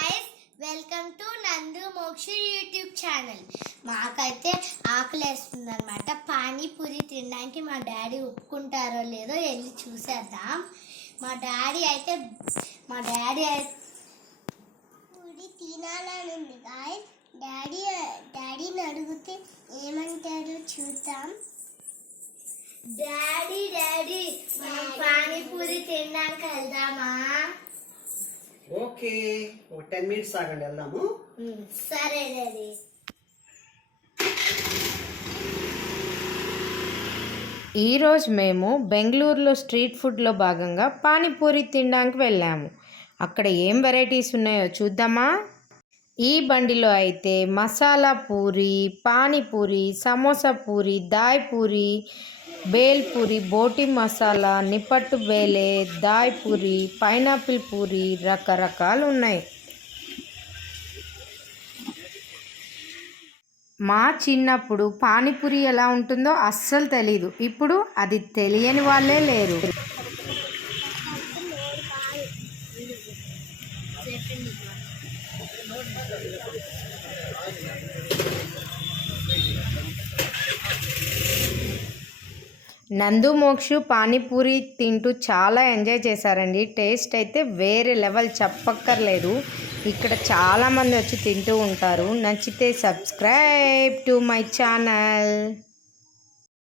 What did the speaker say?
Guys welcome to నందు మోక్ష YouTube channel మాకైతే ఆకలి వేస్తుంది అనమాట పానీపూరి తినడానికి మా డాడీ ఒప్పుకుంటారో లేదో వెళ్ళి చూసేద్దాం. మా డాడీ అయితే మా డాడీ పూరి తినాలని ఉంది గాయస్ డాడీ డాడీని అడిగితే ఏమంటారో చూద్దాం. డాడీ డాడీ మనం పానీపూరి తినడానికి వెళ్దామా? ఓకే ఒక టెన్ మినిట్స్ ఆగండి వెళ్దాము. సరే ఈరోజు మేము బెంగళూరులో స్ట్రీట్ ఫుడ్లో భాగంగా పానీపూరి తినడానికి వెళ్ళాము. అక్కడ ఏం వెరైటీస్ ఉన్నాయో చూద్దామా? ఈ బండిలో అయితే మసాలా పూరి పానీపూరి సమోసా పూరి దాయ్ పూరి బేల్ పూరి బోటి మసాలా నిప్పట్టు బేలే దాయ్ పూరి పైనాపిల్ పూరి రకరకాలు ఉన్నాయి మా చిన్నప్పుడు పానీపూరి ఎలా ఉంటుందో అస్సలు తెలీదు. ఇప్పుడు అది తెలియని వాళ్ళే లేరు. నందు మోక్షు పానీపూరి తింటూ చాలా ఎంజాయ్ చేశారండి. టేస్ట్ అయితే వేరే లెవెల్ చెప్పక్కర్లేదు. ఇక్కడ చాలామంది వచ్చి తింటూ ఉంటారు. నచ్చితే సబ్స్క్రైబ్ టు మై ఛానల్.